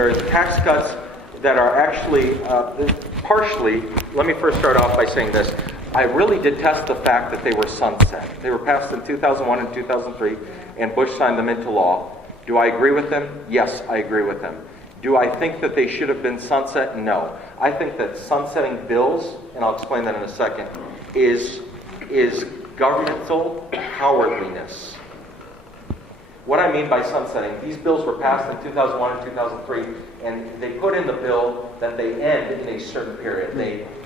there's tax cuts that are actually partially. Let me first start off by saying this. I really detest the fact that they were sunset. They were passed in 2001 and 2003, and Bush signed them into law. Do I agree with them? Yes, I agree with them. Do I think that they should have been sunset? No. I think that sunsetting bills, and I'll explain that in a second, is governmental cowardliness. What I mean by sunsetting, these bills were passed in 2001 and 2003, and they put in the bill that they end in a certain period.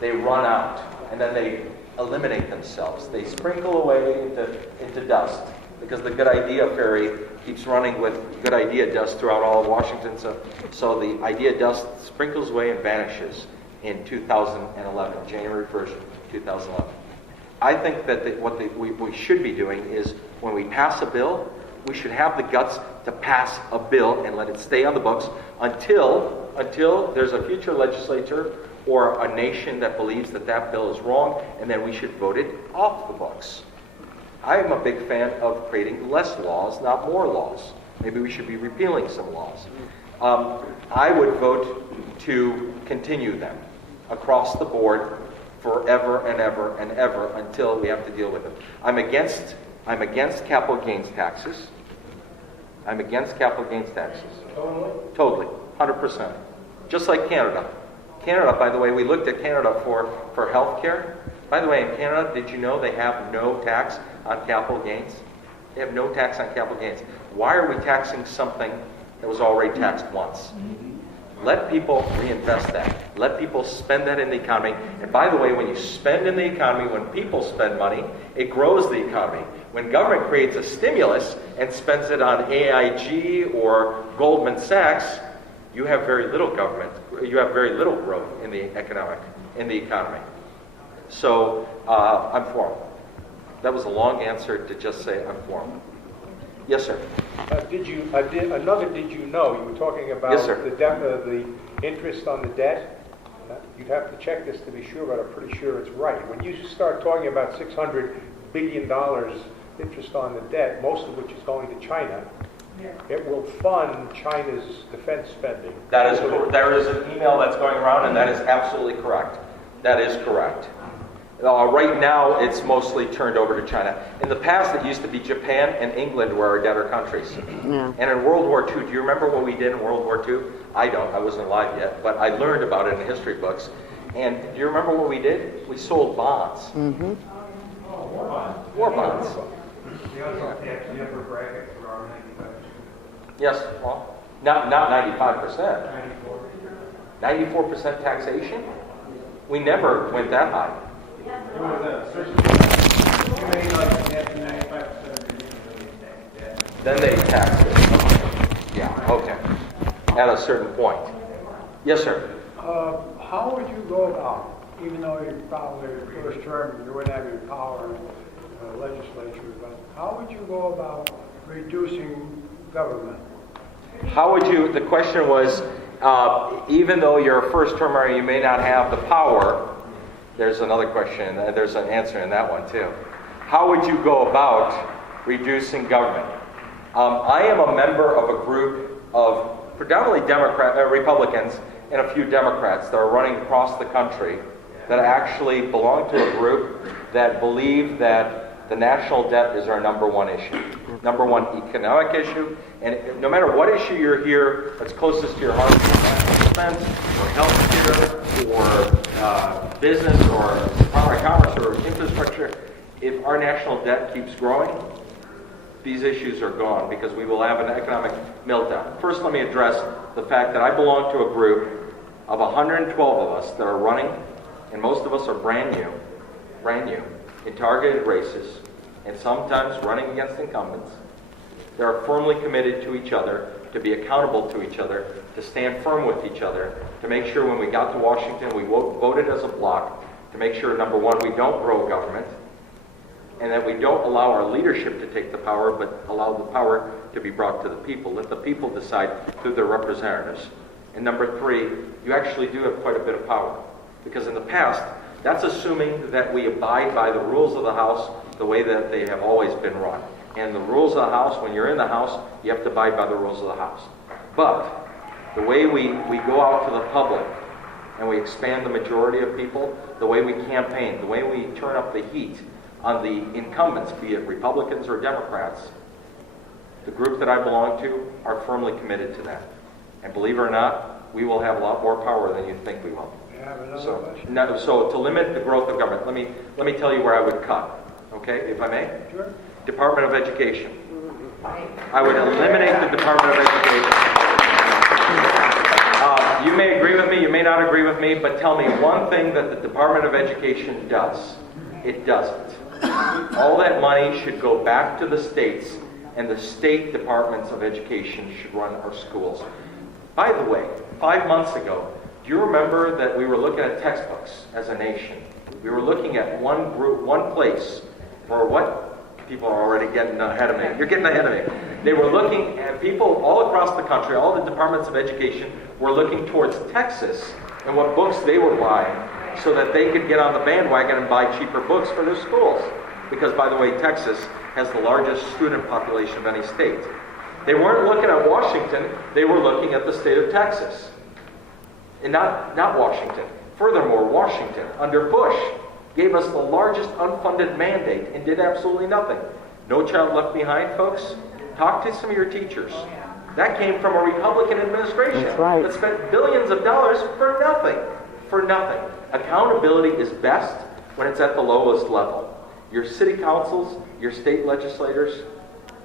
They run out, and then they eliminate themselves. They sprinkle away into dust, because the good idea fairy keeps running with good idea dust throughout all of Washington. So the idea dust sprinkles away and vanishes in 2011, January 1st, 2011. I think that what we should be doing is when we pass a bill, we should have the guts to pass a bill and let it stay on the books until there's a future legislature or a nation that believes that bill is wrong, and then we should vote it off the books. I am a big fan of creating less laws, not more laws. Maybe we should be repealing some laws. I would vote to continue them across the board forever and ever and ever until we have to deal with them. I'm against capital gains taxes. I'm against capital gains taxes. Totally. 100%. Just like Canada. Canada, by the way, we looked at Canada for health care. By the way, in Canada, did you know they have no tax on capital gains? They have no tax on capital gains. Why are we taxing something that was already taxed once? Let people reinvest that. Let people spend that in the economy. And by the way, when you spend in the economy, when people spend money, it grows the economy. When government creates a stimulus and spends it on AIG or Goldman Sachs, you have very little government. You have very little growth in the economy. So I'm for them. That was a long answer to just say I'm for them. Yes, sir. Did you know? You were talking about yes, sir. the interest on the debt. You'd have to check this to be sure, but I'm pretty sure it's right. When you start talking about $600 billion interest on the debt, most of which is going to China, it will fund China's defense spending. There is an email that's going around, and that is absolutely correct. That is correct. Right now, it's mostly turned over to China. In the past, it used to be Japan and England were our debtor countries. Yeah. And in World War II, do you remember what we did in World War II? I don't. I wasn't alive yet, but I learned about it in history books. And do you remember what we did? We sold bonds. Mm-hmm. War bonds. The upper bracket for our 95%. Yes, well, not 95%. 94% taxation? We never went that high. Then they tax it. Yeah, okay. At a certain point. Yes, sir. How would you go about, even though you're probably first term, you wouldn't have any power in the legislature, but how would you go about reducing government? How would you, the question was, even though you're a first termer, you may not have the power. There's another question, there's an answer in that one too. How would you go about reducing government? I am a member of a group of predominantly Republicans and a few Democrats that are running across the country that actually belong to a group that believe that the national debt is our number one issue, number one economic issue, and no matter what issue you're here that's closest to your heart, defense or healthcare or business or commerce or infrastructure, if our national debt keeps growing, these issues are gone because we will have an economic meltdown. First, let me address the fact that I belong to a group of 112 of us that are running, and most of us are brand new, in targeted races, and sometimes running against incumbents. They are firmly committed to each other, to be accountable to each other, to stand firm with each other, to make sure when we got to Washington we voted as a bloc, to make sure, number one, we don't grow government, and that we don't allow our leadership to take the power, but allow the power to be brought to the people. Let the people decide through their representatives. And number three, you actually do have quite a bit of power. Because in the past, that's assuming that we abide by the rules of the House the way that they have always been run. And the rules of the House, when you're in the House, you have to abide by the rules of the House. But The way we go out to the public and we expand the majority of people, the way we campaign, the way we turn up the heat on the incumbents, be it Republicans or Democrats, the group that I belong to are firmly committed to that. And believe it or not, we will have a lot more power than you think we will. I have another So, question. so to limit the growth of government, let me tell you where I would cut, okay, if I may? Sure. Department of Education. I would eliminate the Department of Education. You may agree with me, you may not agree with me, but tell me one thing that the Department of Education does. It doesn't. All that money should go back to the states, and the state departments of education should run our schools. By the way, 5 months ago, do you remember that we were looking at textbooks as a nation? We were looking at one group, one place, for what? People are already getting ahead of me. You're getting ahead of me. They were looking at people all across the country, all the departments of education were looking towards Texas and what books they were buying so that they could get on the bandwagon and buy cheaper books for their schools. Because, by the way, Texas has the largest student population of any state. They weren't looking at Washington, they were looking at the state of Texas. And not Washington. Furthermore, Washington, under Bush, gave us the largest unfunded mandate and did absolutely nothing. No Child Left Behind, folks. Talk to some of your teachers. That came from a Republican administration that spent billions of dollars for nothing. For nothing. Accountability is best when it's at the lowest level. Your city councils, your state legislators,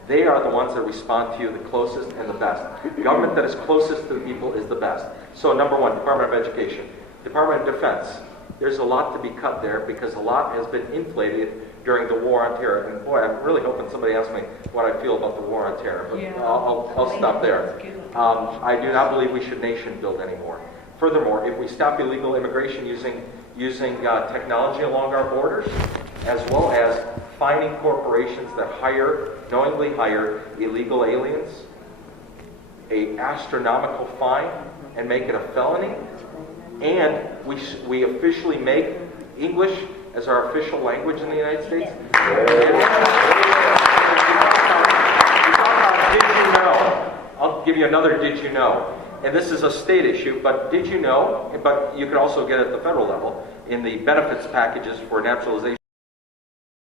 they are the ones that respond to you the closest and the best. Government that is closest to the people is the best. So number one, Department of Education. Department of Defense. There's a lot to be cut there because a lot has been inflated during the war on terror. And boy, I'm really hoping somebody asks me what I feel about the war on terror. But I'll stop there. I do not believe we should nation build anymore. Furthermore, if we stop illegal immigration using technology along our borders, as well as fining corporations that knowingly hire illegal aliens, an astronomical fine, and make it a felony, and we officially make English as our official language in the United States. Did you know? I'll give you another did you know. And this is a state issue, but did you know, but you can also get it at the federal level, in the benefits packages for naturalization